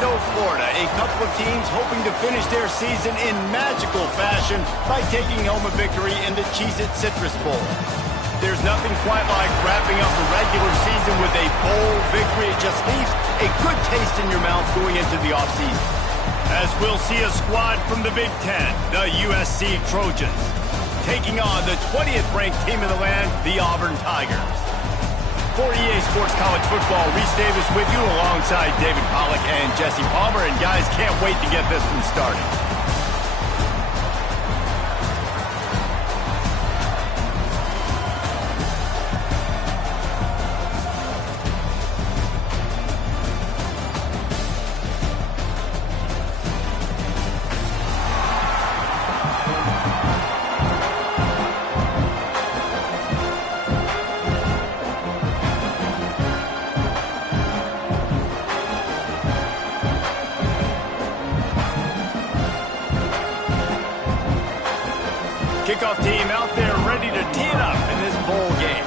Orlando, Florida, a couple of teams hoping to finish their season in magical fashion by taking home a victory in the Cheez-It Citrus Bowl. There's nothing quite like wrapping up the regular season with a bowl victory. It just leaves a good taste in your mouth going into the offseason. As we'll see a squad from the Big Ten, the USC Trojans, taking on the 20th ranked team in the land, the Auburn Tigers. For EA Sports College Football, Reese Davis with you alongside David Pollack and Jesse Palmer. And guys, can't wait to get this one started. Kickoff team out there ready to tee it up in this bowl game.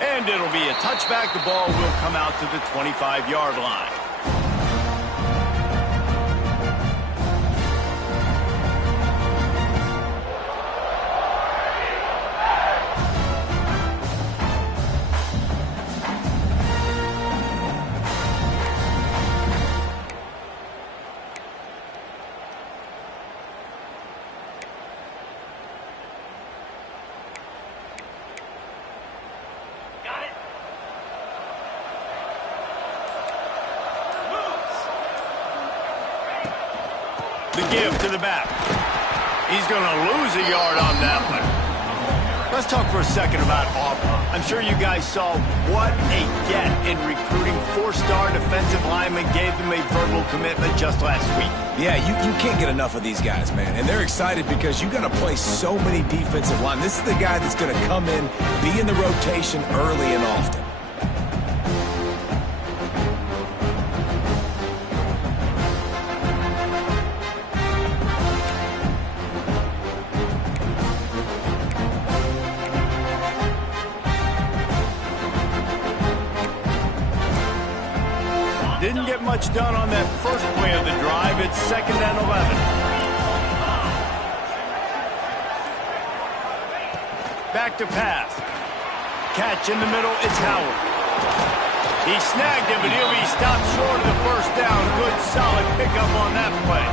And it'll be a touchback. The ball will come out to the 25-yard line. The give to the back. He's going to lose a yard on that one. Let's talk for a second about Auburn. I'm sure you guys saw what a get in recruiting. Four-star defensive lineman gave them a verbal commitment just last week. Yeah, you can't get enough of these guys, man. And they're excited because you got to play so many defensive line. This is the guy that's going to come in, be in the rotation early and often. Didn't get much done on that first play of the drive. It's 2nd and 11. Back to pass. Catch in the middle. It's Howard. He snagged him, but he'll be stopped short of the first down. Good, solid pickup on that play.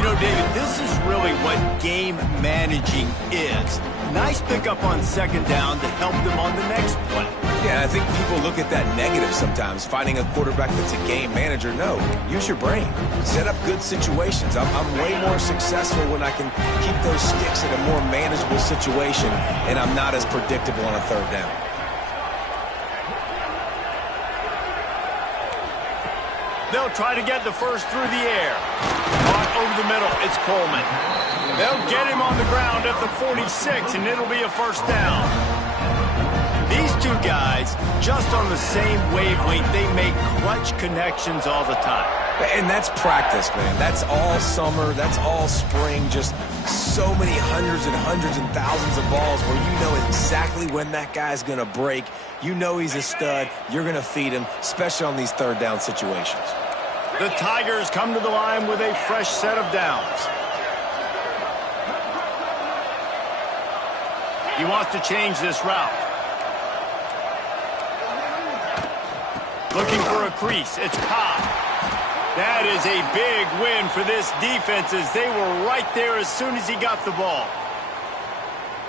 You know, David, this is really what game managing is. Nice pickup on 2nd down to help them on the next play. Yeah, I think people look at that negative sometimes, finding a quarterback that's a game manager. No, use your brain. Set up good situations. I'm way more successful when I can keep those sticks in a more manageable situation, and I'm not as predictable on a 3rd down. They'll try to get the first through the air. Caught over the middle. It's Coleman. They'll get him on the ground at the 46, and it'll be a 1st down. These two guys, just on the same wavelength, they make clutch connections all the time. And that's practice, man. That's all summer. That's all spring. Just so many hundreds and thousands of balls where you know exactly when that guy's going to break. You know he's a stud. You're going to feed him, especially on these 3rd down situations. The Tigers come to the line with a fresh set of downs. He wants to change this route. Looking for a crease. It's Cobb. That is a big win for this defense as they were right there as soon as he got the ball.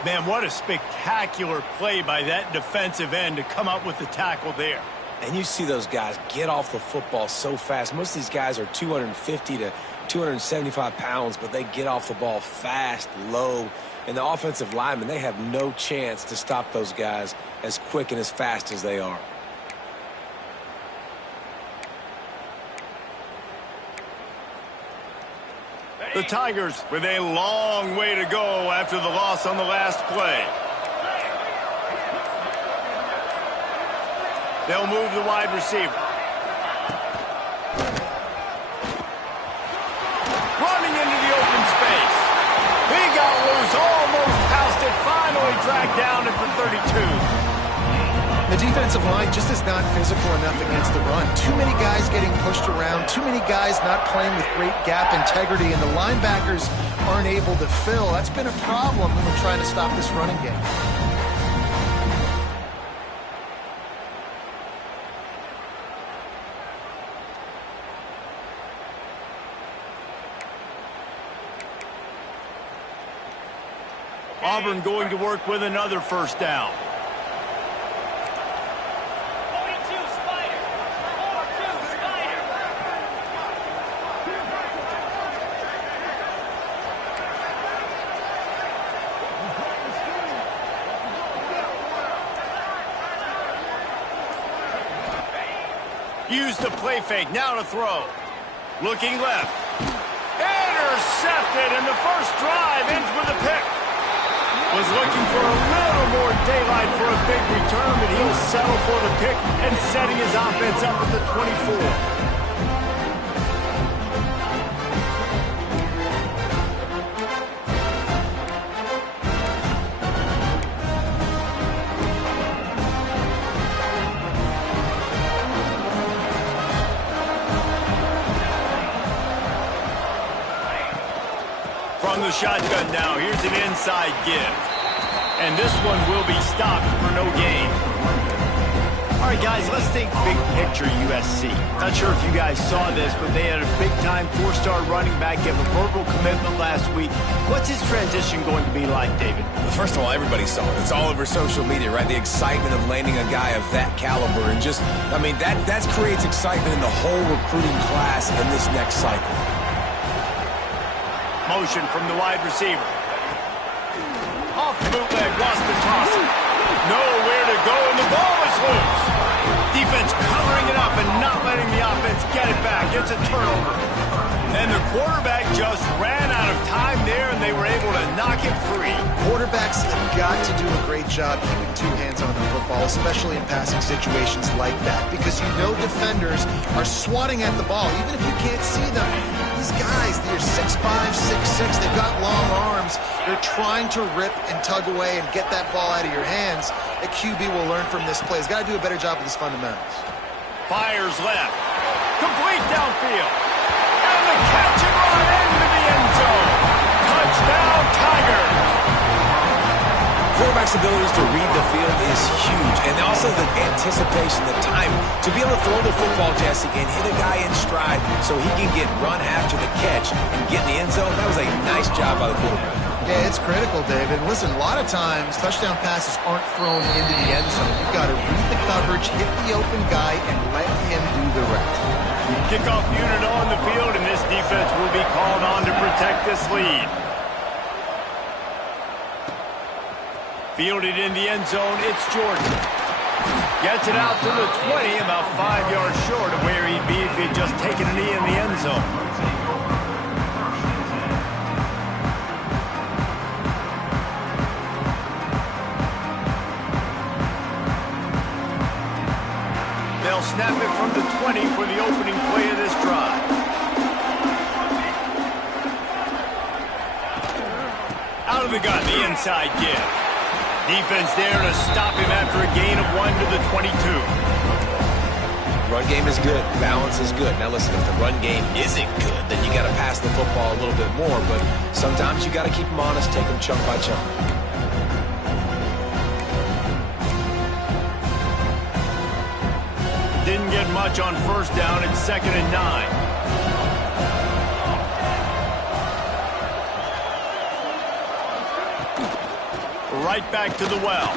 Man, what a spectacular play by that defensive end to come up with the tackle there. And you see those guys get off the football so fast. Most of these guys are 250 to 275 pounds, but they get off the ball fast, low. And the offensive linemen, they have no chance to stop those guys as quick and as fast as they are. The Tigers with a long way to go after the loss on the last play. They'll move the wide receiver. Running into the open space. He got loose almost The defensive line just is not physical enough against the run. Too many guys getting pushed around, too many guys not playing with great gap integrity, and the linebackers aren't able to fill. That's been a problem when we're trying to stop this running game. Auburn going to work with another first down. Use the play fake, now to throw. Looking left. Intercepted, and the first drive ends with a pick. Was looking for a little more daylight for a big return, but he'll settle for the pick and setting his offense up at the 24. From the shotgun now, here's an inside give. And this one will be stopped for no gain. All right, guys, let's think big picture USC. Not sure if you guys saw this, but they had a big-time four-star running back give a verbal commitment last week. What's his transition going to be like, David? Well, first of all, everybody saw it. It's all over social media, right? The excitement of landing a guy of that caliber. And just, I mean, that creates excitement in the whole recruiting class in this next cycle. Motion from the wide receiver. Off the bootleg, lost the toss. Nowhere to go, and the ball is loose. Defense covering it up and not letting the offense get it back. It's a turnover. And the quarterback just ran out of time there, and they were able to knock it free. Quarterbacks have got to do a great job keeping two hands on the football, especially in passing situations like that, because you know defenders are swatting at the ball. Even if you can't see them, these guys, they're 6'5", 6'6", they've got long arms. They're trying to rip and tug away and get that ball out of your hands. The QB will learn from this play. He's got to do a better job with his fundamentals. Fires left. Complete downfield. And the catch and run into the end zone. Touchdown, Tigers. Quarterback's abilities to read the field is huge, and also the anticipation, the timing. To be able to throw the football, Jesse, and hit a guy in stride so he can get run after the catch and get in the end zone, that was a nice job by the quarterback. Yeah, it's critical, David. Listen, a lot of times touchdown passes aren't thrown into the end zone. You've got to read the coverage, hit the open guy, and let him do the rest. Kickoff unit on the field, and this defense will be called on to protect this lead. Fielded in the end zone, it's Jordan. Gets it out to the 20, about 5 yards short of where he'd be if he'd just taken a knee in the end zone. They'll snap it from the 20 for the opening play of this drive. Out of the gun, the inside give. Defense there to stop him after a gain of 1 to the 22. Run game is good. Balance is good. Now listen, if the run game isn't good, then you got to pass the football a little bit more. But sometimes you got to keep them honest, take them chunk by chunk. Didn't get much on first down. It's 2nd and 9. Right back to the well.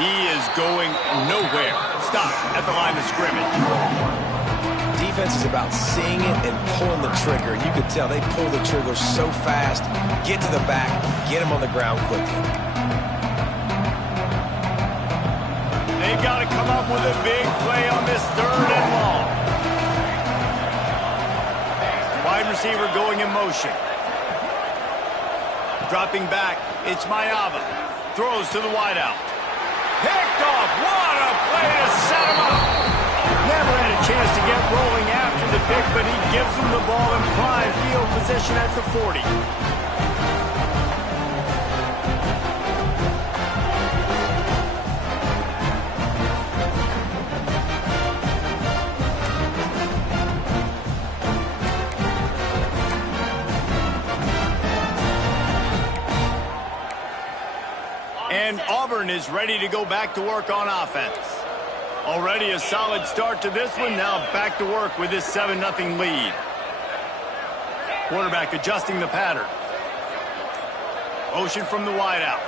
He is going nowhere. Stop at the line of scrimmage. Defense is about seeing it and pulling the trigger. And you could tell they pull the trigger so fast, get to the back, get him on the ground quickly. They've got to come up with a big play on this 3rd and long. Wide receiver going in motion. Dropping back, it's Mayava. Throws to the wideout. Picked off. What a play to set him up. Never had a chance to get rolling after the pick, but he gives him the ball in prime field position at the 40. is ready to go back to work on offense. Already a solid start to this one. Now back to work with this 7-0 lead. Quarterback adjusting the pattern. Motion from the wideout.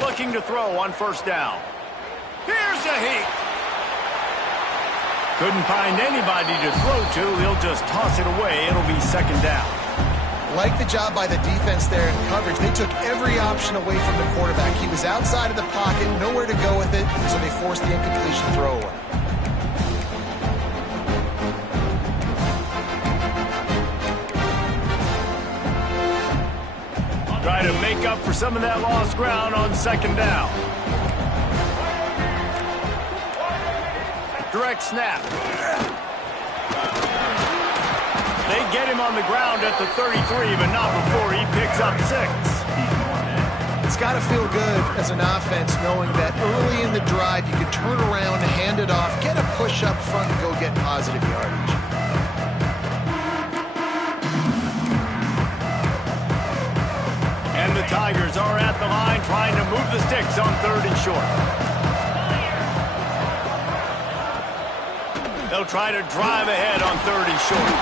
Looking to throw on first down. Here's a heat. Couldn't find anybody to throw to. He'll just toss it away. It'll be second down. Like the job by the defense there in coverage. They took every option away from the quarterback. He was outside of the pocket, nowhere to go with it, so they forced the incompletion throwaway. Try to make up for some of that lost ground on second down. Direct snap. They get him on the ground at the 33, but not before he picks up 6. It's got to feel good as an offense knowing that early in the drive you can turn around, hand it off, get a push up front, and go get positive yardage. And the Tigers are at the line trying to move the sticks on 3rd and short. They'll try to drive ahead on 3rd and short.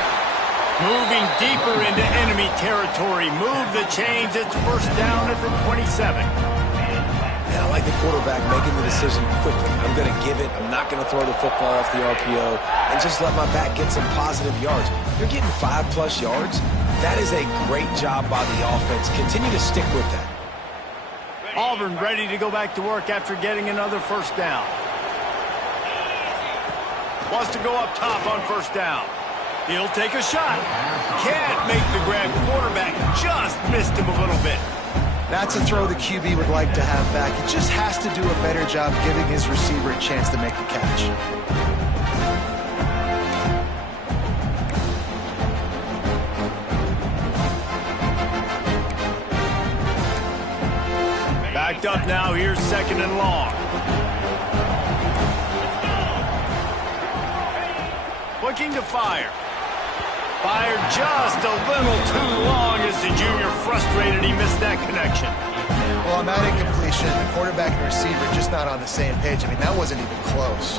Moving deeper into enemy territory. Move the chains. It's first down at the 27. And I like the quarterback making the decision quickly. I'm going to give it. I'm not going to throw the football off the RPO and just let my back get some positive yards. You're getting 5+ yards. That is a great job by the offense. Continue to stick with that. Auburn ready to go back to work after getting another first down. Wants to go up top on first down. He'll take a shot. Can't make the grab. Quarterback just missed him a little bit. That's a throw the QB would like to have back. He just has to do a better job giving his receiver a chance to make the catch. Backed up now. Here's 2nd and long. Looking to fire. Fired just a little too long as the junior frustrated. He missed that connection. Well, on that incompletion, the quarterback and receiver just not on the same page. I mean, that wasn't even close.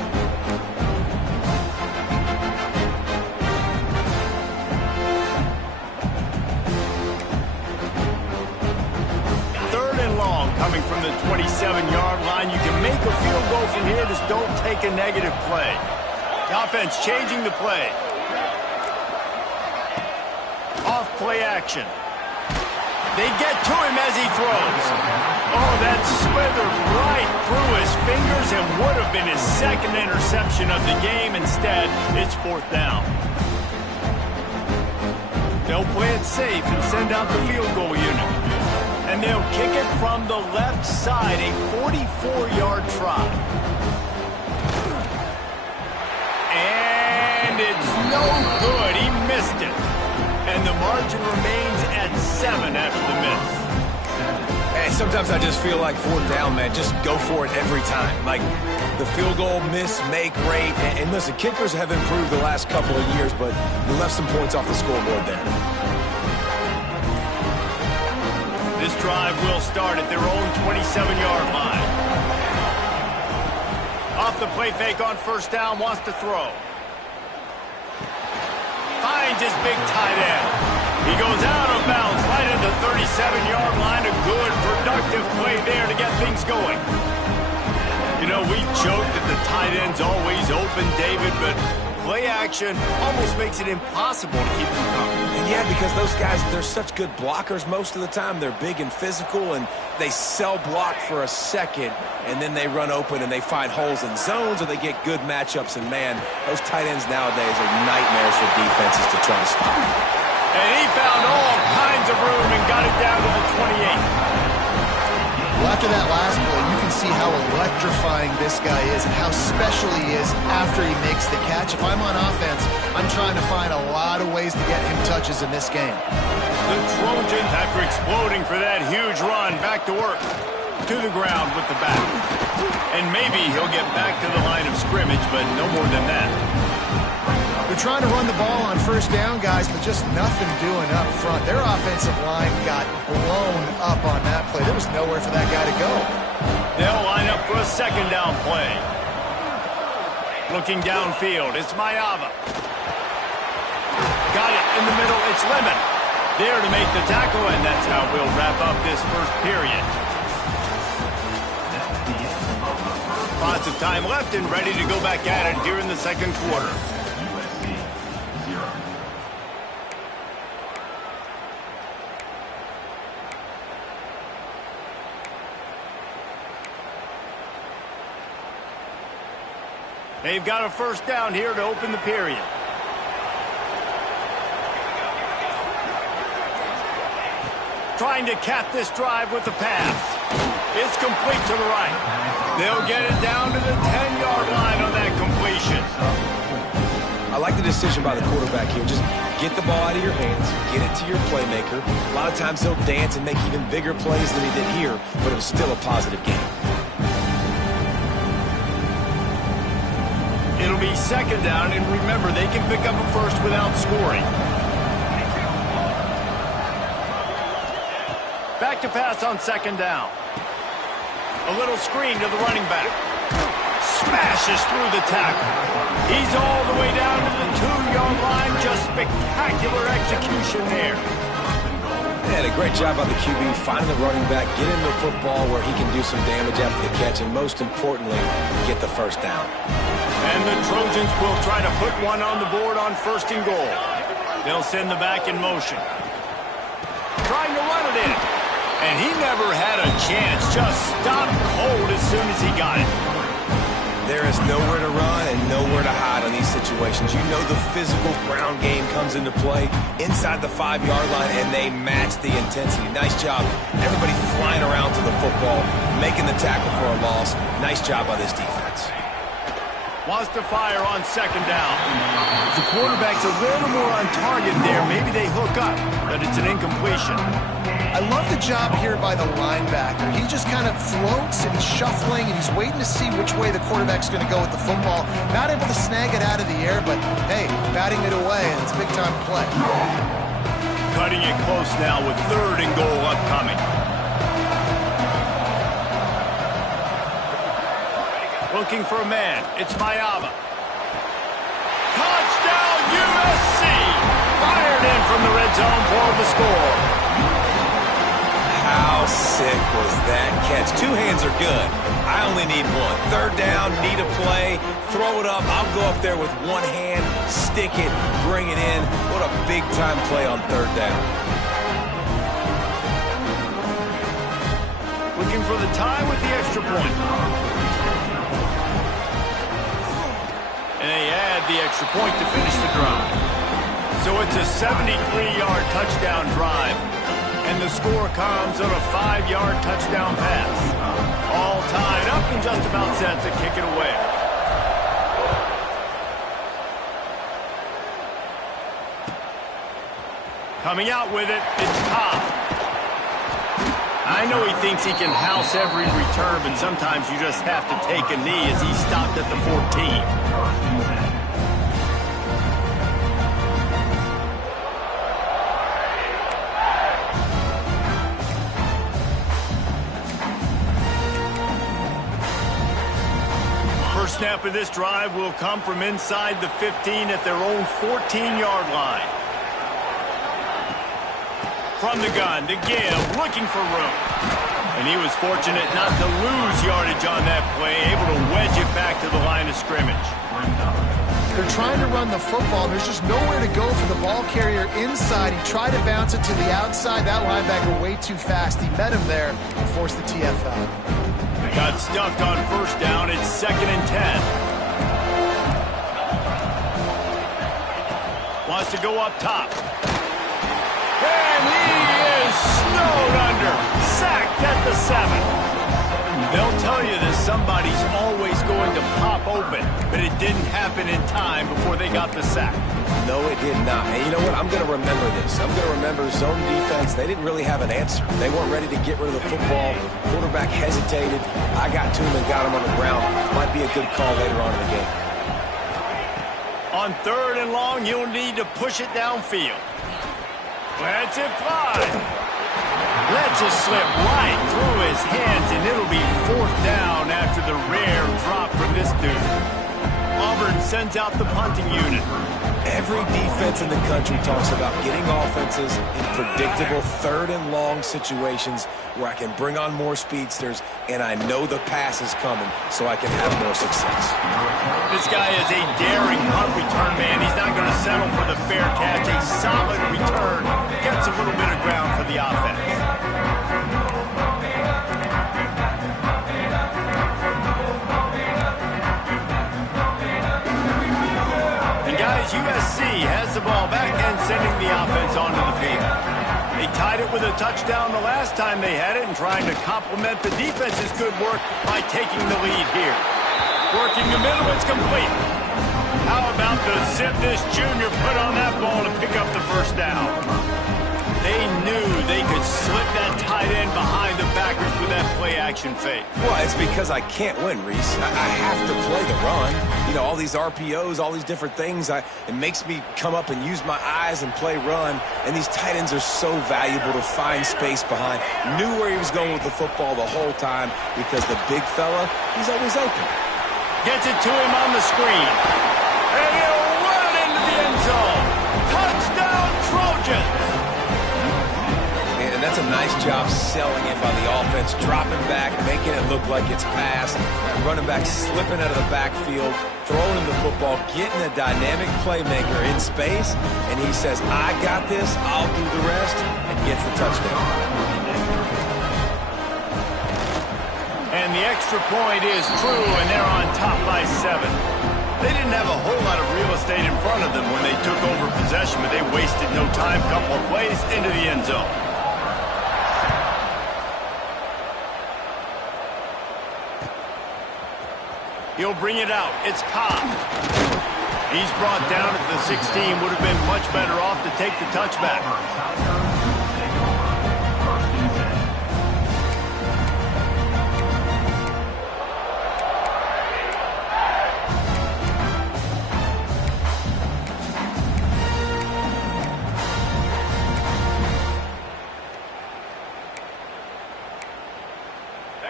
Third and long coming from the 27-yard line. You can make a field goal from here. Just don't take a negative play. The offense changing the play. Off play action. They get to him as he throws. Oh, that slithered right through his fingers and would have been his 2nd interception of the game. Instead, it's 4th down. They'll play it safe and send out the field goal unit. And they'll kick it from the left side, a 44-yard try. And it's no good. He missed it. And the margin remains at 7 after the miss. Hey, sometimes I just feel like 4th down, man. Just go for it every time. Like the field goal miss, make rate. And listen, kickers have improved the last couple of years, but we left some points off the scoreboard there. This drive will start at their own 27-yard line. Off the play fake on first down, wants to throw. Finds his big tight end. He goes out of bounds right at the 37-yard line. A good, productive play there to get things going. You know, we joke that the tight end's always open, David, but play action almost makes it impossible to keep them covered. Yeah, because those guys, they're such good blockers most of the time. They're big and physical, and they sell block for a second, and then they run open and they find holes in zones, or they get good matchups. And, man, those tight ends nowadays are nightmares for defenses to try to stop. And he found all kinds of room and got it down to the 28. Well, after that last play, you can see how electrifying this guy is and how special he is after he makes the catch. If I'm on offense, I'm trying to find a lot of ways to get him touches in this game. The Trojans, after exploding for that huge run, back to work. To the ground with the back. And maybe he'll get back to the line of scrimmage, but no more than that. They're trying to run the ball on first down, guys, but just nothing doing up front. Their offensive line got blown up on that play. There was nowhere for that guy to go. They'll line up for a second down play. Looking downfield, it's Mayava. Got it in the middle, it's Lemon. There to make the tackle, and that's how we'll wrap up this first period. Lots of time left and ready to go back at it here in the second quarter. They've got a first down here to open the period. Trying to cap this drive with the pass. It's complete to the right. They'll get it down to the 10-yard line on that completion. I like the decision by the quarterback here. Just get the ball out of your hands, get it to your playmaker. A lot of times he'll dance and make even bigger plays than he did here, but it was still a positive game. It'll be second down, and remember, they can pick up a first without scoring. Back to pass on second down. A little screen to the running back. Smashes through the tackle. He's all the way down to the 2-yard line. Just spectacular execution there. And a great job by the QB finding the running back, get him the football where he can do some damage after the catch, and most importantly, get the first down. And the Trojans will try to put one on the board on first and goal. They'll send the back in motion. Trying to run it in. And he never had a chance. Just stopped cold as soon as he got it. There is nowhere to run and nowhere to hide on these situations. You know the physical ground game comes into play inside the 5-yard line, and they match the intensity. Nice job. Everybody flying around to the football, making the tackle for a loss. Nice job by this defense. Wants to fire on second down. The quarterback's a little more on target there. Maybe they hook up, but it's an incompletion. I love the job here by the linebacker. He just kind of floats and he's shuffling and he's waiting to see which way the quarterback's going to go with the football. Not able to snag it out of the air, but hey, batting it away, and it's a big time play. Cutting it close now with third and goal upcoming. Looking for a man. It's Mayava. Touchdown USC! Fired in from the red zone for the score. How sick was that catch? Two hands are good. I only need one. Third down, need a play, throw it up. I'll go up there with one hand, stick it, bring it in. What a big-time play on third down. Looking for the tie with the extra point. And they add the extra point to finish the drive. So it's a 73-yard touchdown drive. And the score comes on a 5-yard touchdown pass. All tied up and just about set to kick it away. Coming out with it, it's Cobb. I know he thinks he can house every return, but sometimes you just have to take a knee as he stopped at the 14. First snap of this drive will come from inside the 15 at their own 14-yard line. From the gun, to give, looking for room. And he was fortunate not to lose yardage on that play, able to wedge it back to the line of scrimmage. They're trying to run the football, and there's just nowhere to go for the ball carrier inside. He tried to bounce it to the outside. That linebacker way too fast. He met him there and forced the TFL. Got stuffed on first down. It's 2nd and 10. Wants to go up top. And he is snowed under. Sacked at the 7. They'll tell you that somebody's always going to pop open, but it didn't happen in time before they got the sack. No, it did not. And you know what? I'm going to remember this. I'm going to remember zone defense. They didn't really have an answer. They weren't ready to get rid of the football. Quarterback hesitated. I got to him and got him on the ground. Might be a good call later on in the game. On 3rd and long, you'll need to push it downfield. Let's it fly. Lets it slip right through his hands, and it'll be 4th down after the rare drop from this dude. Auburn sends out the punting unit. Every defense in the country talks about getting offenses in predictable 3rd and long situations where I can bring on more speedsters and I know the pass is coming so I can have more success. This guy is a daring punt return man. He's not going to settle for the fair catch. A solid return. Gets a little bit of ground for the offense. USC has the ball back and sending the offense onto the field. They tied it with a touchdown the last time they had it and trying to complement the defense's good work by taking the lead here. Working the middle, it's complete. How about the zip this junior put on that ball to pick up the 1st down? They knew they could slip that tight end behind the backers with that play-action fake. Well, it's because I can't win, Reese. I have to play the run. You know, all these RPOs, all these different things, it makes me come up and use my eyes and play run. And these tight ends are so valuable to find space behind. Knew where he was going with the football the whole time because the big fella, he's always open. Gets it to him on the screen. And he'll run it into the end zone. Touchdown, Trojans! And that's a nice job selling it by the offense, dropping back, making it look like it's pass. That running back slipping out of the backfield, throwing him the football, getting a dynamic playmaker in space, and he says, I got this, I'll do the rest, and gets the touchdown. And the extra point is true, and they're on top by 7. They didn't have a whole lot of real estate in front of them when they took over possession, but they wasted no time, couple of plays into the end zone. He'll bring it out. It's Cobb. He's brought down at the 16. Would have been much better off to take the touchback.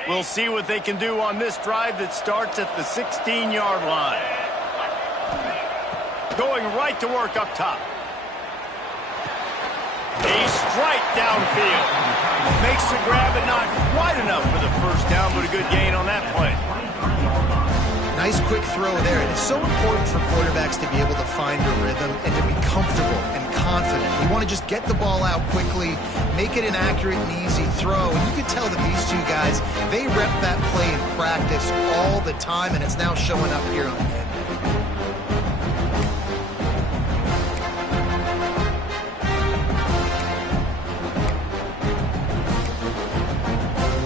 We'll see what they can do on this drive that starts at the 16-yard line. Going right to work up top. A strike downfield. Makes the grab, but not quite enough for the 1st down, but a good gain on that play. Nice quick throw there. And it's so important for quarterbacks to be able to find a rhythm and to be comfortable and confident. You want to just get the ball out quickly, make it an accurate and easy throw. And you can tell that these two guys, they rep that play in practice all the time, and it's now showing up here on the end.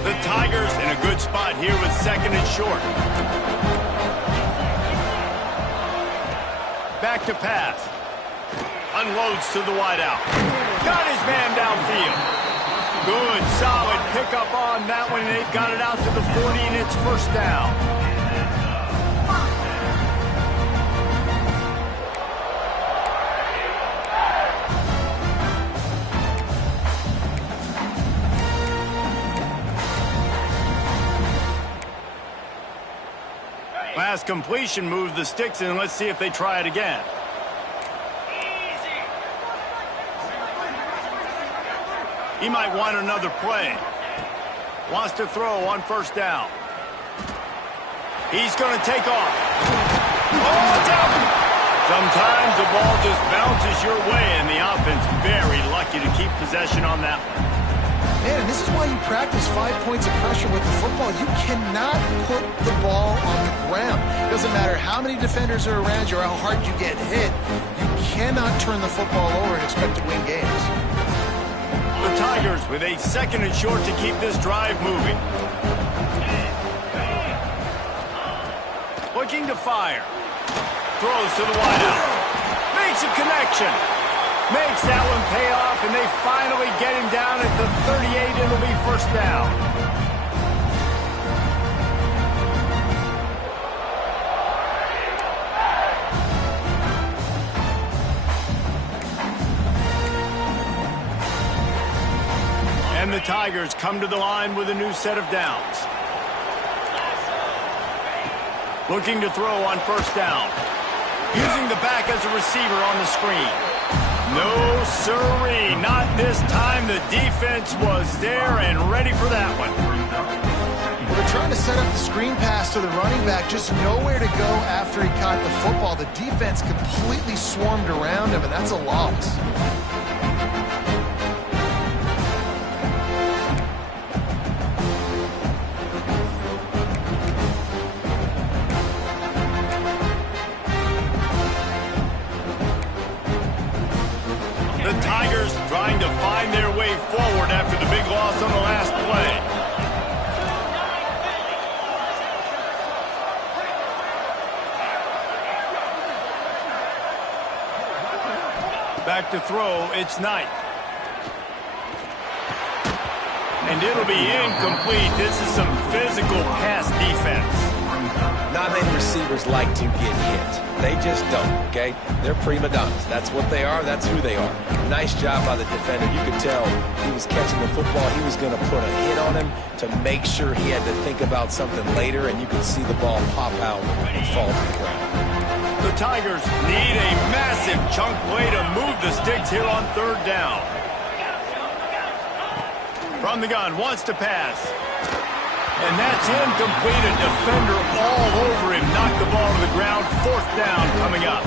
The Tigers in a good spot here with 2nd and short. Back to pass. Unloads to the wideout. Got his man downfield. Good, solid pickup on that one. They've got it out to the 40, and it's 1st down. Last completion moved the sticks in. Let's see if they try it again. He might want another play. Wants to throw on 1st down. He's going to take off. Oh, it's out! Sometimes the ball just bounces your way, and the offense very lucky to keep possession on that one. Man, this is why you practice 5 points of pressure with the football. You cannot put the ball on the ground. Doesn't matter how many defenders are around you or how hard you get hit. You cannot turn the football over and expect to win games. The Tigers with a 2nd and short to keep this drive moving. Looking to fire. Throws to the wideout. Makes a connection. Makes that one pay off, and they finally get him down at the 38. It'll be 1st down. And the the Tigers come to the line with a new set of downs. Looking to throw on first down. Using the back as a receiver on the screen. No siree, not this time. The defense was there and ready for that one. They're trying to set up the screen pass to the running back, just nowhere to go after he caught the football. The defense completely swarmed around him, and that's a loss. The Tigers trying to find their way forward after the big loss on the last play. Back to throw, it's Knight. And it'll be incomplete. This is some physical pass defense. Not many receivers like to get hit. They just don't, okay? They're prima donnas. That's what they are. That's who they are. Nice job by the defender. You could tell he was catching the football. He was going to put a hit on him to make sure he had to think about something later, and you could see the ball pop out and fall to the ground. The Tigers need a massive chunk play to move the sticks here on third down. From the gun, wants to pass. And that's incomplete. A defender all over him. Knocked the ball to the ground. Fourth down coming up.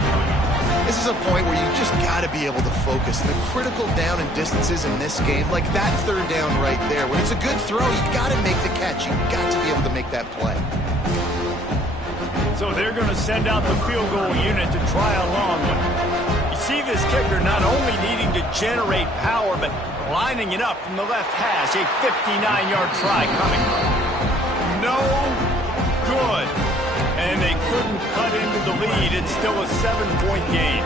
This is a point where you just got to be able to focus. The critical down and distances in this game, like that third down right there. When it's a good throw, you got to make the catch. You got to be able to make that play. So they're going to send out the field goal unit to try a long one. You see this kicker not only needing to generate power, but lining it up from the left hash. A 59-yard try coming. No good. And they couldn't cut into the lead. It's still a 7-point game.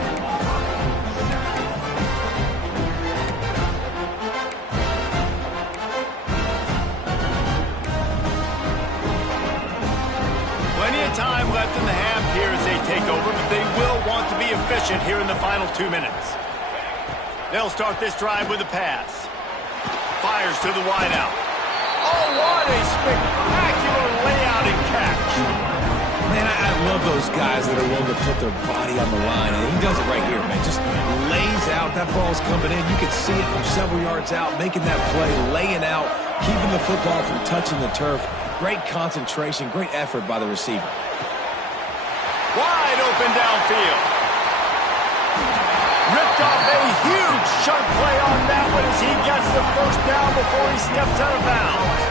Plenty of time left in the half here as they take over, but they will want to be efficient here in the final 2 minutes. They'll start this drive with a pass. Fires to the wideout. Oh, what a spectacular layout and catch. Man, I love those guys that are willing to put their body on the line, and he does it right here, man. Just lays out. That ball's coming in. You can see it from several yards out, making that play, laying out, keeping the football from touching the turf. Great concentration, great effort by the receiver. Wide open downfield. Ripped off a huge chunk play on that one as he gets the first down before he steps out of bounds.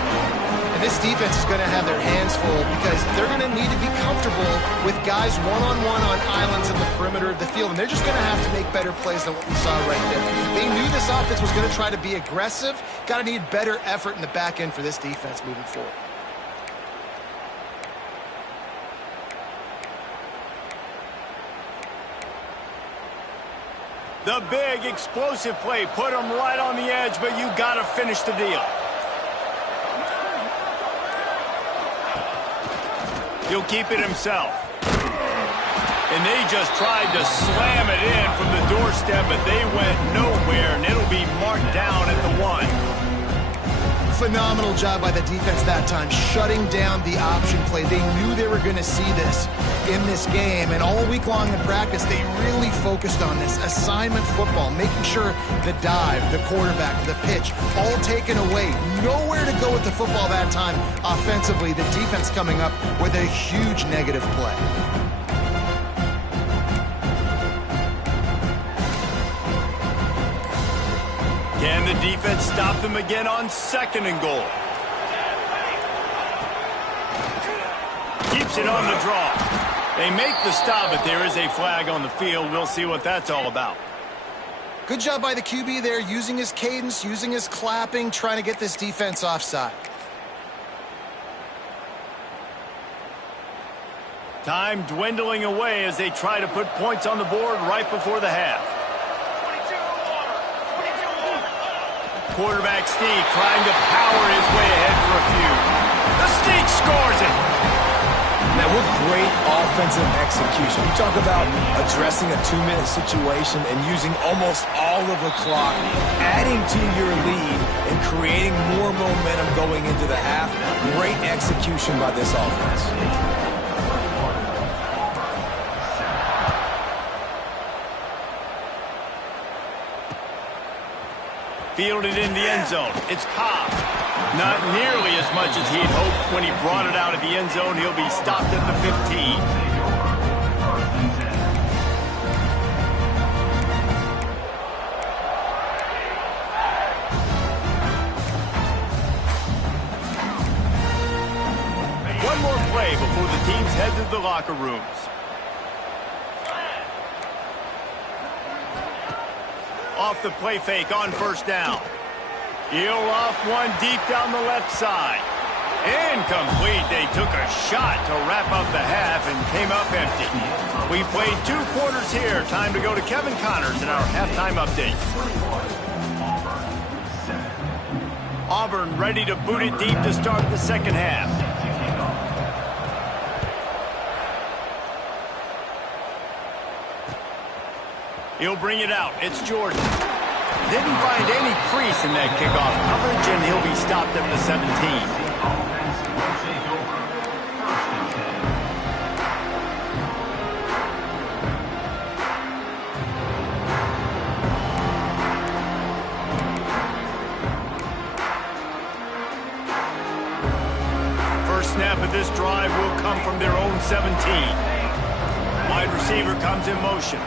And this defense is going to have their hands full because they're going to need to be comfortable with guys one-on-one on islands in the perimeter of the field. And they're just going to have to make better plays than what we saw right there. They knew this offense was going to try to be aggressive. Got to need better effort in the back end for this defense moving forward. The big explosive play put him right on the edge, but you got to finish the deal. He'll keep it himself. And they just tried to slam it in from the doorstep, but they went nowhere, and it'll be marked down at the 1. Phenomenal job by the defense that time, shutting down the option play. They knew they were going to see this in this game, and all week long in practice, they really focused on this assignment football, making sure the dive, the quarterback, the pitch, all taken away. Nowhere to go with the football that time offensively. The defense coming up with a huge negative play. Can the defense stop them again on 2nd and goal? Keeps it on the draw. They make the stop, but there is a flag on the field. We'll see what that's all about. Good job by the QB there, using his cadence, using his clapping, trying to get this defense offside. Time dwindling away as they try to put points on the board right before the half. Quarterback Steve trying to power his way ahead for a few. The Steve scores it. Now, what great offensive execution. You talk about addressing a 2-minute situation and using almost all of the clock, adding to your lead and creating more momentum going into the half. Great execution by this offense. Fielded in the end zone. It's Cobb. Not nearly as much as he had hoped when he brought it out of the end zone. He'll be stopped at the 15. One more play before the teams head to the locker rooms. Off the play fake on first down. He'll loft one deep down the left side. Incomplete. They took a shot to wrap up the half and came up empty. We played 2 quarters here. Time to go to Kevin Connors in our halftime update. Auburn ready to boot it deep to start the second half. He'll bring it out. It's Jordan. Didn't find any crease in that kickoff coverage, and he'll be stopped at the 17. First snap of this drive will come from their own 17. Wide receiver comes in motion.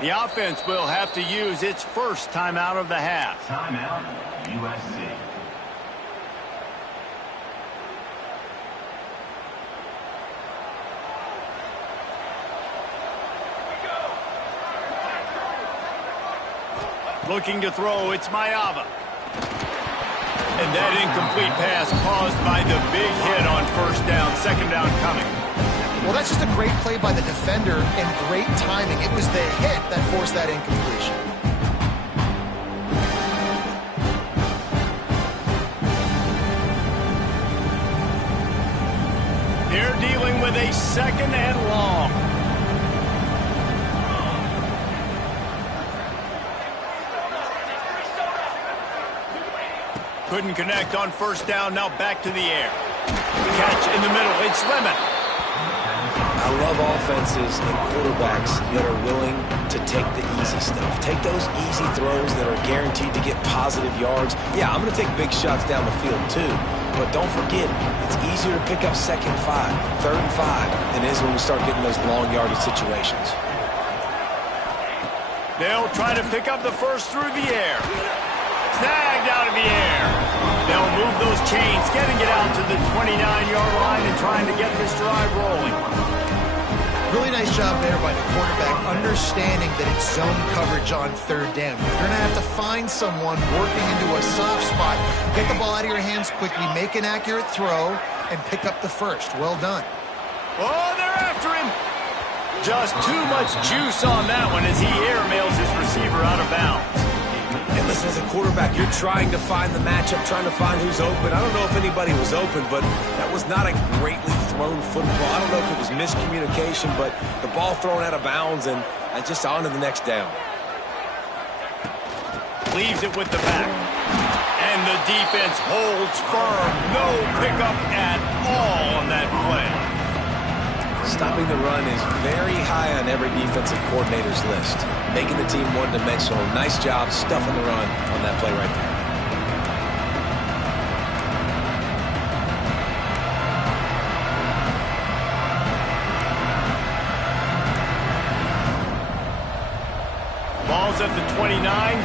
The offense will have to use its first timeout of the half. Timeout, USC. Looking to throw, it's Mayava. And that incomplete pass caused by the big hit on first down, second down coming. Well, that's just a great play by the defender and great timing. It was the hit that forced that incompletion. They're dealing with a second and long. Couldn't connect on first down, now back to the air. Catch in the middle, it's Lemon. I love offenses and quarterbacks that are willing to take the easy stuff. Take those easy throws that are guaranteed to get positive yards. Yeah, I'm going to take big shots down the field too. But don't forget, it's easier to pick up second and 5, third and 5 than it is when we start getting those long yardage situations. They'll try to pick up the first through the air. Snagged out of the air. They'll move those chains, getting it out to the 29-yard line and trying to get this drive rolling. Really nice job there by the quarterback, understanding that it's zone coverage on third down. You're going to have to find someone working into a soft spot, get the ball out of your hands quickly, make an accurate throw, and pick up the first. Well done. Oh, they're after him. Just too much juice on that one as he airmails his receiver out of bounds. And listen, as a quarterback, you're trying to find the matchup, trying to find who's open. I don't know if anybody was open, but that was not a greatly thrown football. I don't know if it was miscommunication, but the ball thrown out of bounds and just on to the next down. Leaves it with the back. And the defense holds firm. No pickup at all on that play. Stopping the run is very high on every defensive coordinator's list. Making the team one-dimensional. Nice job stuffing the run on that play right there. Ball's at the 29.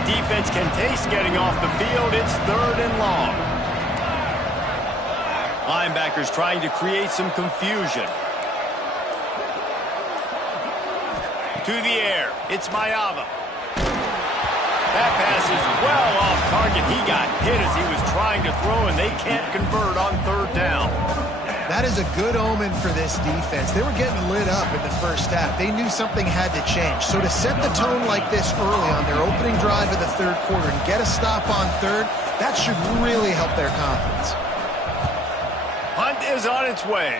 Defense can taste getting off the field. It's third and long. Linebackers trying to create some confusion. To the air, it's Mayava. That pass is well off target. He got hit as he was trying to throw, and they can't convert on third down. That is a good omen for this defense. They were getting lit up in the first half. They knew something had to change. So to set the tone like this early on their opening drive of the third quarter and get a stop on third, that should really help their confidence. Hunt is on its way.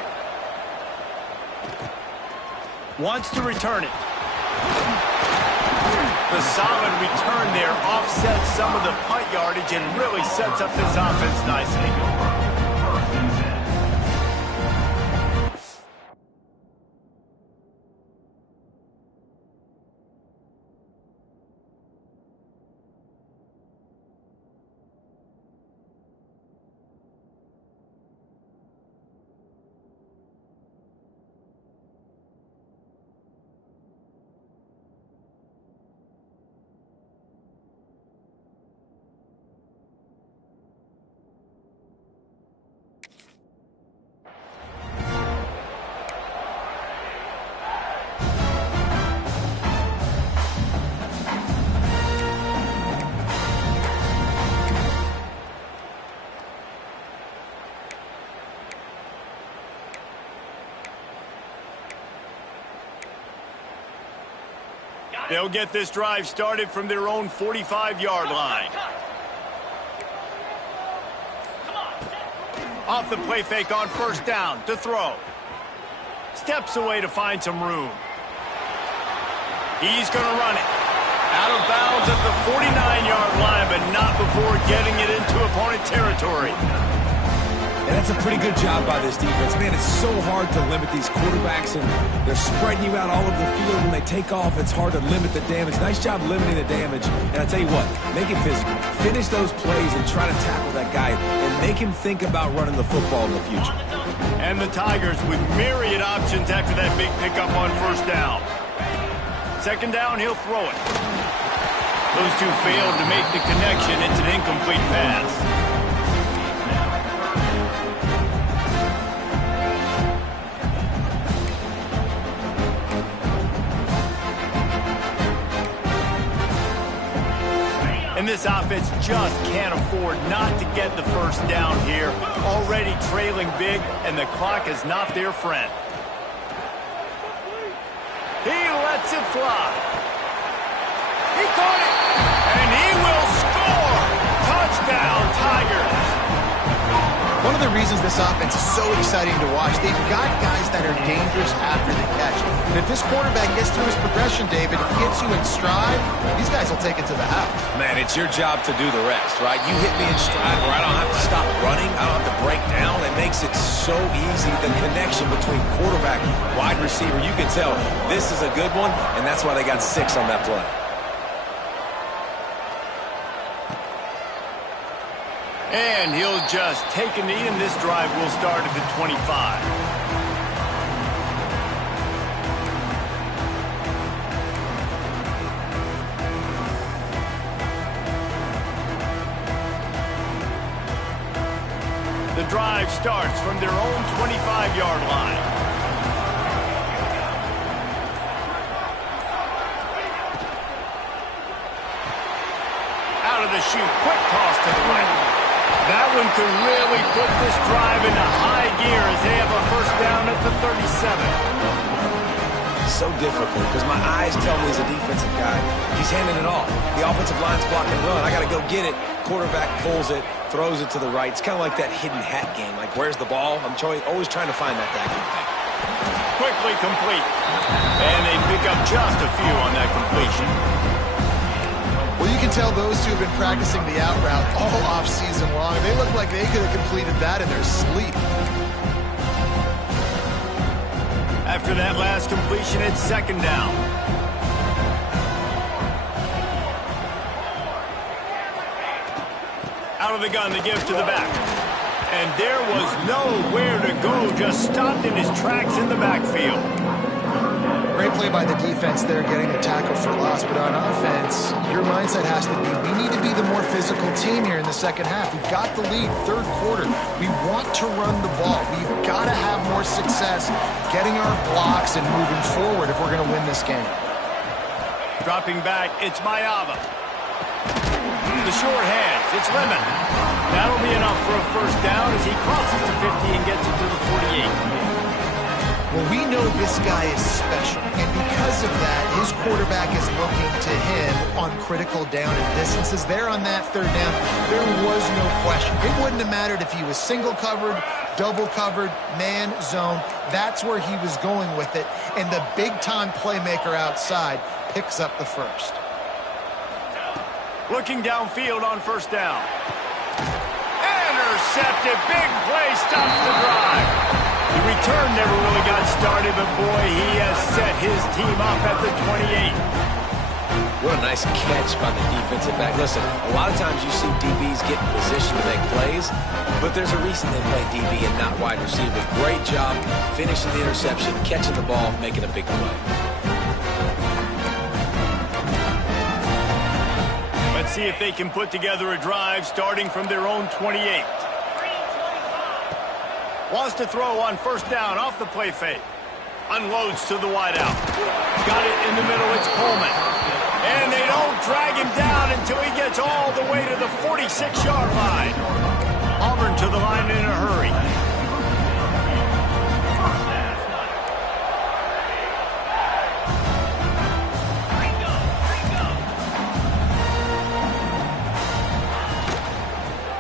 Wants to return it. The solid return there offsets some of the punt yardage and really sets up this offense nicely. They'll get this drive started from their own 45-yard line. Off the play fake on first down to throw. Steps away to find some room. He's going to run it. Out of bounds at the 49-yard line, but not before getting it into opponent territory. And that's a pretty good job by this defense. Man, it's so hard to limit these quarterbacks, and they're spreading you out all over the field. When they take off, it's hard to limit the damage. Nice job limiting the damage. And I tell you what, make it physical. Finish those plays and try to tackle that guy and make him think about running the football in the future. And the Tigers with myriad options after that big pickup on first down. Second down, he'll throw it. Those two failed to make the connection. It's an incomplete pass. And this offense just can't afford not to get the first down here. Already trailing big, and the clock is not their friend. He lets it fly. He caught it, and he will score. Touchdown, Tigers. One of the reasons this offense is so exciting to watch, they've got guys that are dangerous after the catch. And if this quarterback gets through his progression, David, if he gets you in stride, these guys will take it to the house. Man, it's your job to do the rest, right? You hit me in stride where I don't have to stop running. I don't have to break down. It makes it so easy. The connection between quarterback, wide receiver, you can tell this is a good one, and that's why they got 6 on that play. And he'll just take a knee, and this drive will start at the 25. The drive starts from their own 25-yard line. Out of the chute, quick toss to the right. That one could really put this drive into high gear as they have a first down at the 37. So difficult because my eyes tell me he's a defensive guy. He's handing it off. The offensive line's blocking run. I got to go get it. Quarterback pulls it, throws it to the right. It's kind of like that hidden hat game. Like, where's the ball? I'm always trying to find that thing. Quickly complete. And they pick up just a few on that completion. Well, you can tell those two have been practicing the out route all off-season long. They look like they could have completed that in their sleep. After that last completion, it's second down. Out of the gun, the give to the back. And there was nowhere to go, just stopped in his tracks in the backfield. Great play by the defense there, getting the tackle for loss. But on offense, your mindset has to be, we need to be the more physical team here in the second half. We've got the lead, third quarter. We want to run the ball. We've got to have more success getting our blocks and moving forward if we're going to win this game. Dropping back, it's Mayava. The short hands, it's Lemon. That'll be enough for a first down as he crosses the 50 and gets it to the 48. Well, we know this guy is special, and because of that, his quarterback is looking to him on critical down and distances. There on that third down, there was no question. It wouldn't have mattered if he was single covered, double covered, man zone. That's where he was going with it. And the big-time playmaker outside picks up the first. Looking downfield on first down. Intercepted. Big play stops the drive. The return never really got started, but boy, he has set his team up at the 28. What a nice catch by the defensive back. Listen, a lot of times you see DBs get in position to make plays, but there's a reason they play DB and not wide receiver. Great job finishing the interception, catching the ball, making a big play. Let's see if they can put together a drive starting from their own 28. Wants to throw on first down off the play fake. Unloads to the wideout. Got it in the middle. It's Coleman. And they don't drag him down until he gets all the way to the 46-yard line. Auburn to the line in a hurry.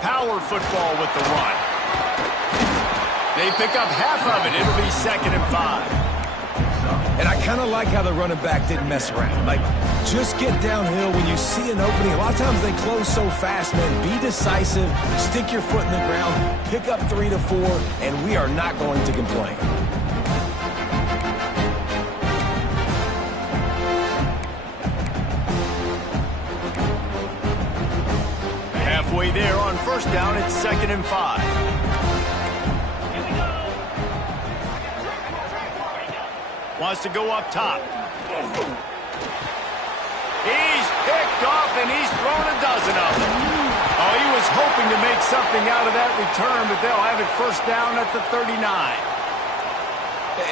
Power football with the run. They pick up half of it. It'll be 2nd and 5. And I kind of like how the running back didn't mess around. Like, just get downhill when you see an opening. A lot of times they close so fast, man. Be decisive, stick your foot in the ground, pick up 3 to 4, and we are not going to complain. Halfway there on first down, it's 2nd and 5. Wants to go up top. He's picked off, and he's thrown a dozen of them. Oh, he was hoping to make something out of that return, but they'll have it first down at the 39.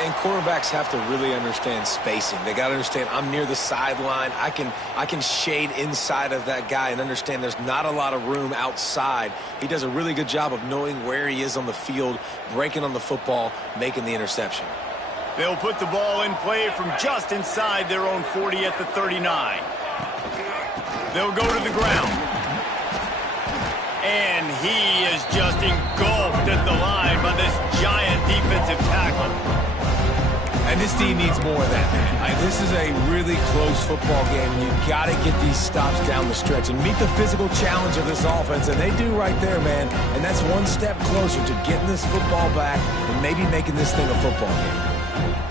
And quarterbacks have to really understand spacing. They got to understand I'm near the sideline. I can shade inside of that guy and understand there's not a lot of room outside. He does a really good job of knowing where he is on the field, breaking on the football, making the interception. They'll put the ball in play from just inside their own 40 at the 39. They'll go to the ground. And he is just engulfed at the line by this giant defensive tackle. And this team needs more of that, man. This is a really close football game. You got to get these stops down the stretch and meet the physical challenge of this offense, and they do right there, man. And that's one step closer to getting this football back and maybe making this thing a football game.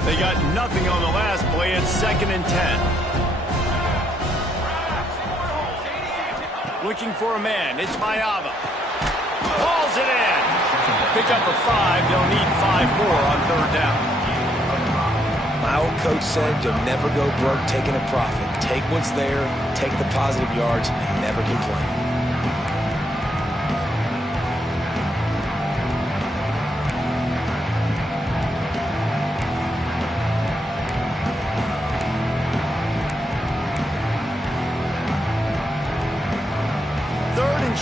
They got nothing on the last play. It's 2nd and 10. Looking for a man. It's Mayava. Hauls it in. Pick up a 5. They'll need 5 more on third down. My old coach said you'll never go broke taking a profit. Take what's there, take the positive yards, and never complain.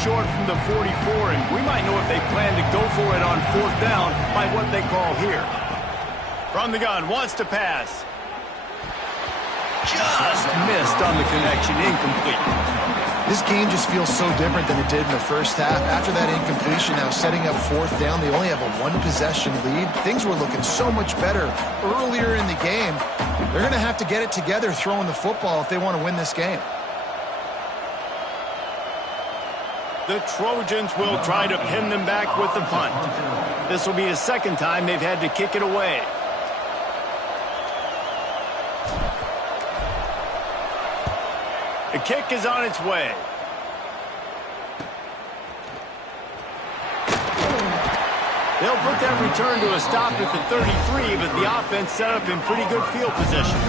Short from the 44, and we might know if they plan to go for it on fourth down by what they call here. From the gun, wants to pass. Just missed on the connection, incomplete. This game just feels so different than it did in the first half. After that incompletion, now setting up fourth down, they only have a one-possession lead. Things were looking so much better earlier in the game. They're going to have to get it together throwing the football if they want to win this game. The Trojans will try to pin them back with the punt. This will be the second time they've had to kick it away. The kick is on its way. They'll put that return to a stop at the 33, but the offense set up in pretty good field position.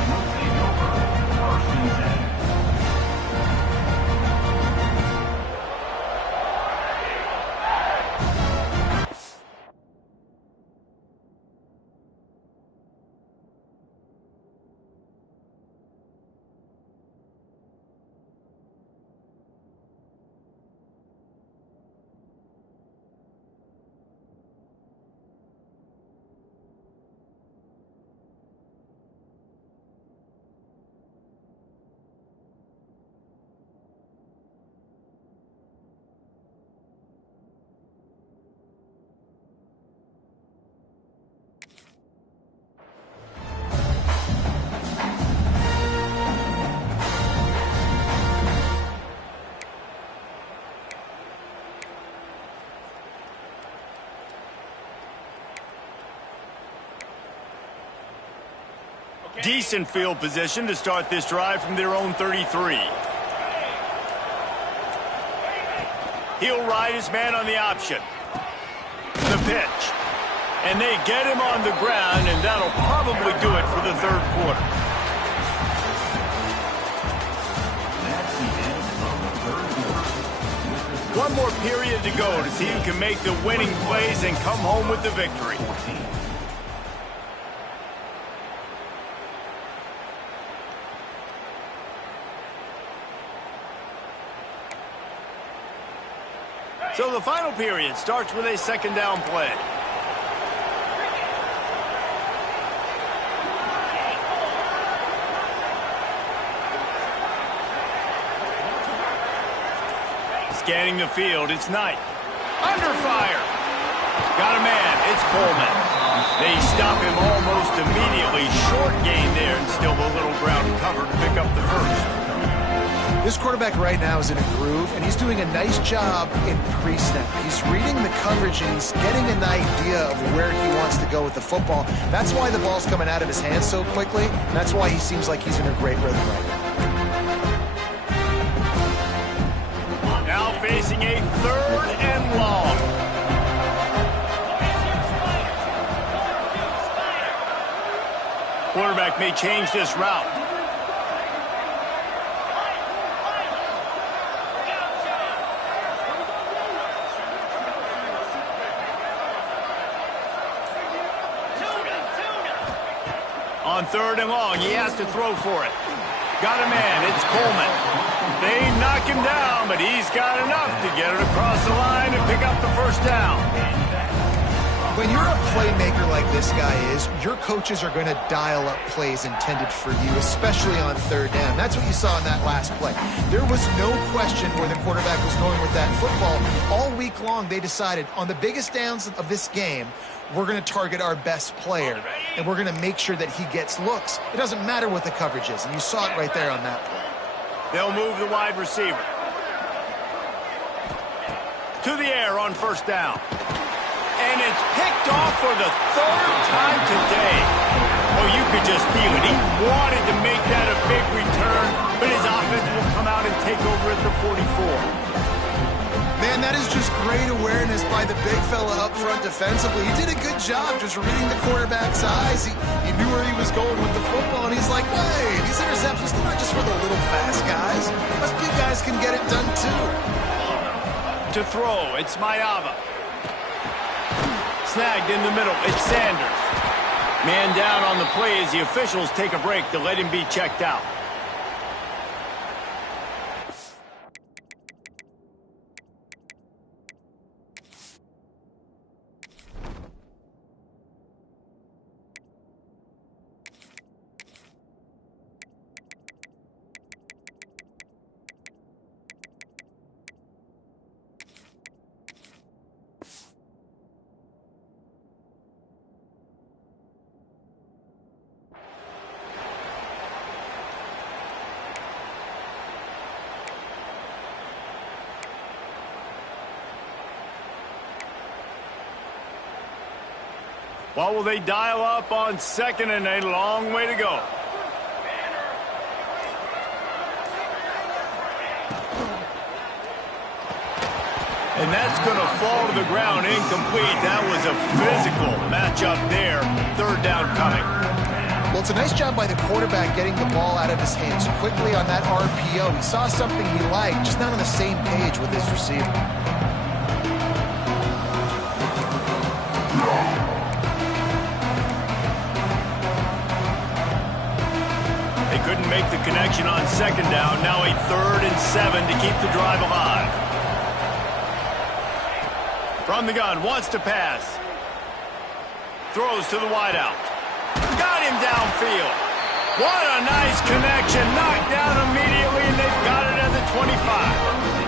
Decent field position to start this drive from their own 33. He'll ride his man on the option. The pitch. And they get him on the ground, and that'll probably do it for the third quarter. That's the end of the third quarter. One more period to go to see who can make the winning plays and come home with the victory. So the final period starts with a second down play. Scanning the field, it's Knight. Under fire. Got a man, it's Coleman. They stop him almost immediately. Short gain there, and still a little ground cover to pick up the first. This quarterback right now is in a groove, and he's doing a nice job in pre-snap. He's reading the coverage, and he's getting an idea of where he wants to go with the football. That's why the ball's coming out of his hands so quickly, and that's why he seems like he's in a great rhythm right now. Now facing a third and long. Quarterback may change this route. On third and long, he has to throw for it. Got a man, it's Coleman. They knock him down, but he's got enough to get it across the line and pick up the first down. When you're a playmaker like this guy is, your coaches are going to dial up plays intended for you, especially on third down. That's what you saw in that last play. There was no question where the quarterback was going with that football. All week long, they decided on the biggest downs of this game, we're going to target our best player, and we're going to make sure that he gets looks. It doesn't matter what the coverage is, and you saw it right there on that play. They'll move the wide receiver. To the air on first down. And it's picked off for the third time today. Oh, you could just feel it. He wanted to make that a big return, but his offense will come out and take over at the 44. Man, that is just great awareness by the big fella up front defensively. He did a good job just reading the quarterback's eyes. He knew where he was going with the football, and he's like, hey, these interceptions, they're not just for the little fast guys. Us big guys can get it done too. To throw, it's Mayava. Snagged in the middle, it's Sanders. Man down on the play as the officials take a break to let him be checked out. What will they dial up on second and a long way to go? And that's going to fall to the ground incomplete. That was a physical matchup there. Third down coming. Well, it's a nice job by the quarterback getting the ball out of his hands quickly on that RPO. He saw something he liked, just not on the same page with his receiver. Couldn't make the connection on second down. Now a 3rd and 7 to keep the drive alive. From the gun, wants to pass. Throws to the wideout. Got him downfield. What a nice connection. Knocked down immediately, and they've got it at the 25.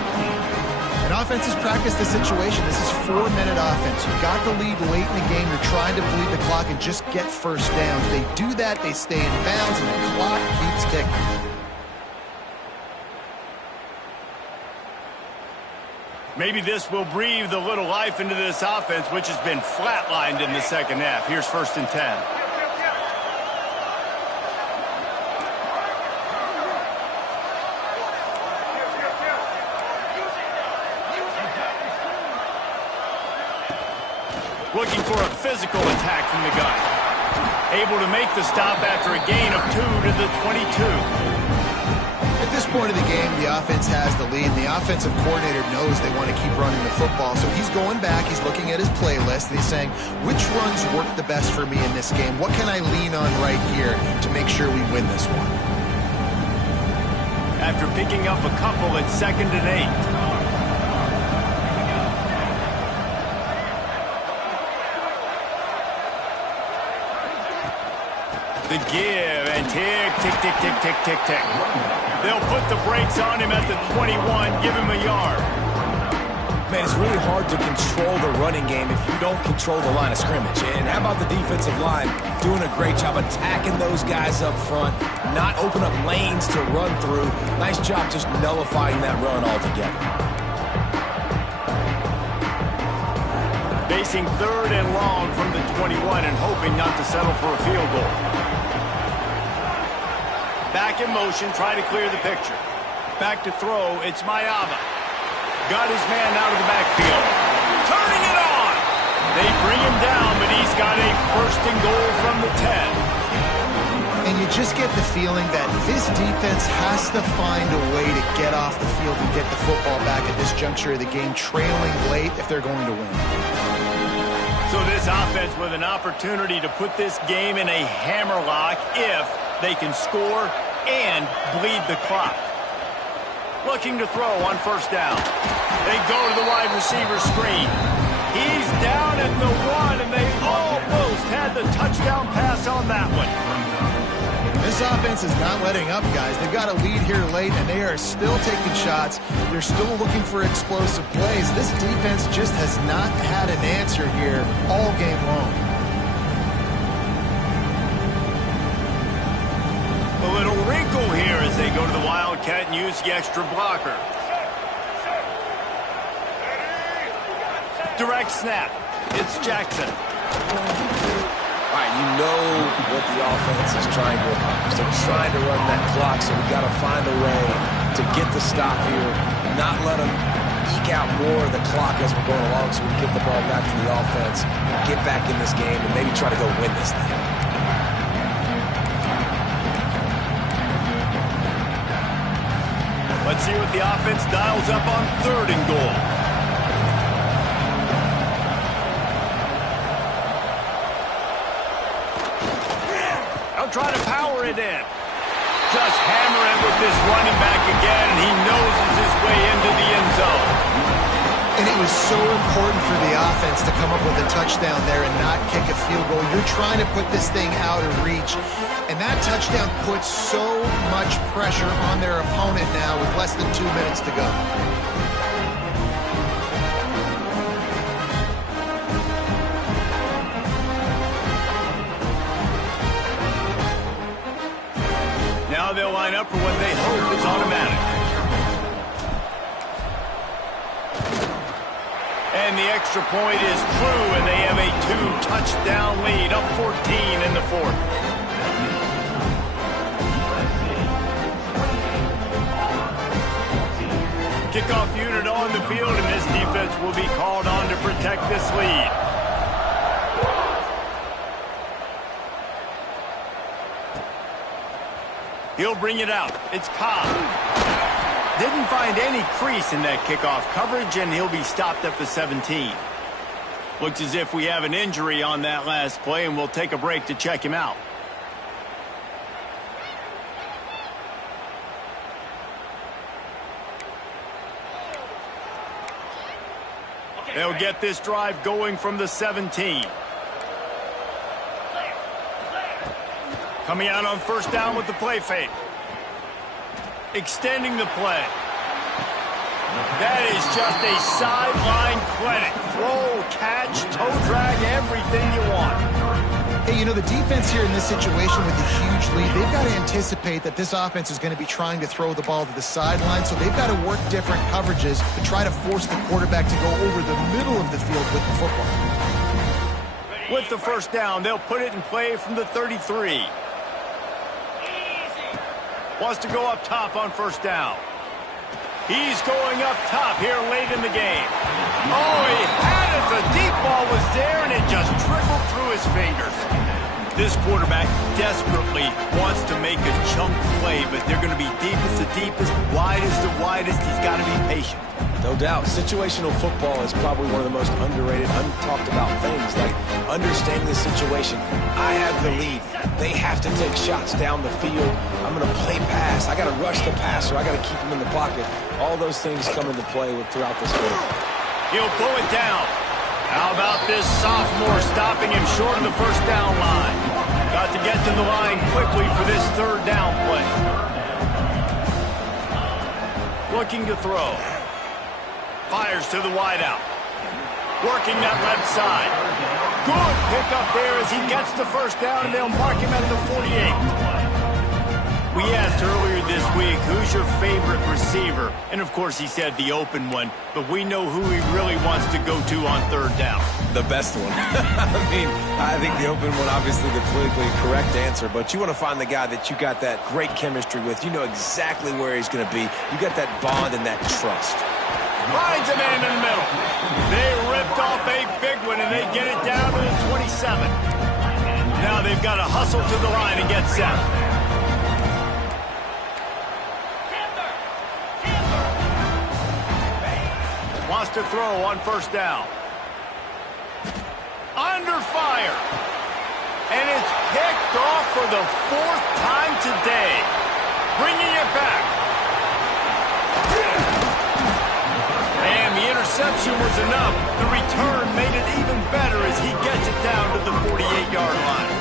And offenses practice the situation. This is 4-minute offense. You've got the lead late in the game. You're trying to bleed the clock and just get first downs. They do that, they stay in bounds, and the clock keeps ticking. Maybe this will breathe a little life into this offense, which has been flatlined in the second half. Here's 1st and 10. Looking for a physical attack from the gun. Able to make the stop after a gain of 2 to the 22. At this point of the game, the offense has the lead. The offensive coordinator knows they want to keep running the football. So he's going back, he's looking at his playlist, and he's saying, which runs work the best for me in this game? What can I lean on right here to make sure we win this one? After picking up a couple at 2nd and 8. The give and tick, tick, tick, tick, tick, tick, tick. They'll put the brakes on him at the 21, give him a yard. Man, it's really hard to control the running game if you don't control the line of scrimmage. And how about the defensive line doing a great job attacking those guys up front, not open up lanes to run through. Nice job just nullifying that run altogether. Facing 3rd and long from the 21 and hoping not to settle for a field goal. Back in motion, trying to clear the picture. Back to throw, it's Mayava. Got his man out of the backfield. Turning it on! They bring him down, but he's got a 1st and goal from the 10. And you just get the feeling that this defense has to find a way to get off the field and get the football back at this juncture of the game, trailing late if they're going to win. So this offense with an opportunity to put this game in a hammerlock if they can score and bleed the clock. Looking to throw on 1st down. They go to the wide receiver screen. He's down at the 1, and they almost had the touchdown pass on that one. This offense is not letting up, guys. They've got a lead here late, and they are still taking shots. They're still looking for explosive plays. This defense just has not had an answer here all game long. A little wrinkle here as they go to the Wildcat and use the extra blocker. Direct snap. It's Jackson. All right, you know what the offense is trying to accomplish. They're trying to run that clock, so we've got to find a way to get the stop here, not let them eke out more of the clock as we're going along so we can get the ball back to the offense, get back in this game, and maybe try to go win this thing. Let's see what the offense dials up on 3rd and goal. They'll try to power it in. Just hammer it with this running back again, and he noses his way into the end zone. And it was so important for the offense to come up with a touchdown there and not kick a field goal. You're trying to put this thing out of reach. And that touchdown puts so much pressure on their opponent now with less than 2 minutes to go. Now they'll line up for what they hope is automatic. And the extra point is true, and they have a 2-touchdown lead, up 14 in the 4th. Kickoff unit on the field, and this defense will be called on to protect this lead. He'll bring it out. It's Cobb. Didn't find any crease in that kickoff coverage, and he'll be stopped at the 17. Looks as if we have an injury on that last play, and we'll take a break to check him out. They'll get this drive going from the 17. Coming out on 1st down with the play fake. Extending the play. That is just a sideline clinic. Throw, catch, toe drag, everything you want. Hey, you know, the defense here in this situation with a huge lead, they've got to anticipate that this offense is going to be trying to throw the ball to the sideline, so they've got to work different coverages to try to force the quarterback to go over the middle of the field with the football. With the 1st down, they'll put it in play from the 33. Wants to go up top on 1st down. He's going up top here late in the game. Oh, he had as the deep ball was there, and it just trickled through his fingers. This quarterback desperately wants to make a chunk play, but they're going to be deepest to deepest, widest to widest. He's got to be patient. No doubt. Situational football is probably one of the most underrated, untalked about things, like understanding the situation. I have the lead. They have to take shots down the field. I'm going to play pass. I got to rush the passer. I got to keep him in the pocket. All those things come into play throughout this game. He'll pull it down. How about this sophomore stopping him short of the first down line? Got to get to the line quickly for this third down play. Looking to throw. Fires to the wideout. Working that left side. Good pickup there as he gets the first down, and they'll mark him at the 48. We asked earlier this week, who's your favorite receiver? And, of course, he said the open one, but we know who he really wants to go to on third down. The best one. I think the open one, obviously the politically correct answer, but you want to find the guy that you got that great chemistry with. You know exactly where he's going to be. You got that bond and that trust. Finds a man in the middle. They ripped off a big one, and they get it down to the 27. Now they've got to hustle to the line and get set. Wants to throw on first down. Under fire. And it's picked off for the fourth time today. Bringing it back. And the interception was enough. The return made it even better as he gets it down to the 48-yard line.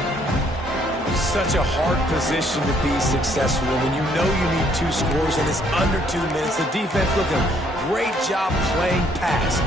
Such a hard position to be successful in when you know you need 2 scores and it's under 2 minutes. The defense looking great job playing pass.